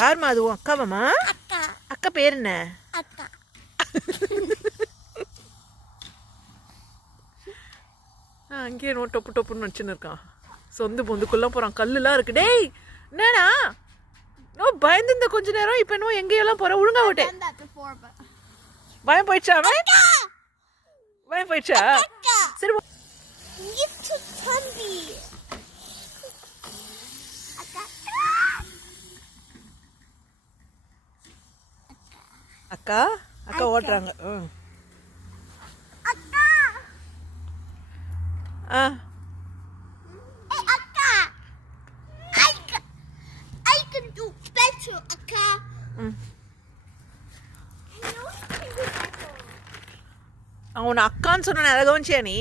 யாருமா அது உன் அக்காவாம்மா? அக்கா பேர் என்ன? அங்கேயே நோ டொப்பு டொப்புன்னு வச்சுன்னு இருக்கான். சொந்த பொந்துக்குள்ள போகிறான். கல்லுலாம் இருக்கு. டேய் என்னடா நோ பயந்து கொஞ்ச நேரம். இப்போ என்னவோ எங்கேயெல்லாம் போகிற ஒழுங்கா விட்டு. பயம் போயிடுச்சா அவன்? பயம் போயிடுச்சா? சரி அக்கா அக்கா ஓட்டுறாங்க. ஆ அவனை அக்கான்னு சொன்ன அதை கவனிச்சியா நீ?